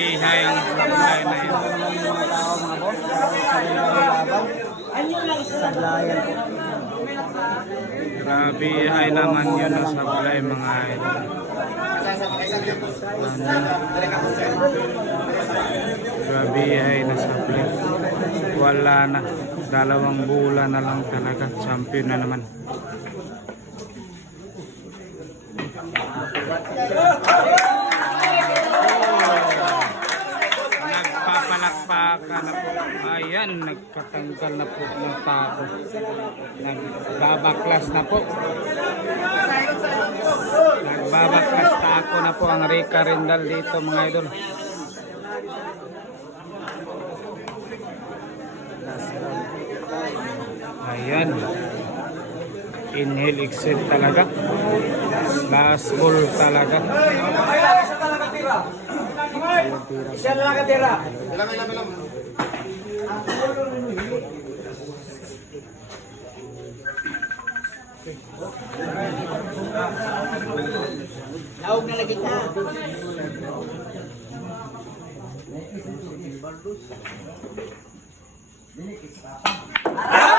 ang supply na yun. mga tao mga boss. Sablayan po. Grabe ay naman yun ang supply mga idol. Grabe ay na supply. Wala na. Dalawang bulan na lang talaga. Champion na naman. Nagpapalakpakan na po. Ayan, nagkatanggal na po ng tao. Nagbabaklas na po. Nagbabaklas tako na po ang Rica Rindal dito mga idol. Ayan. Inhale, exhale talaga. Last ball talaga. Isa na lang katira. Laog na lagi ta. Ah!